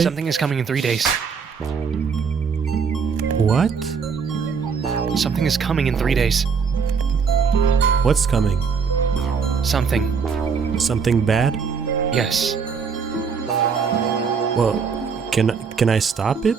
Something is coming in 3 days. What? Something is coming in 3 days. What's coming? Something. Something bad? Yes. Well, can I stop it?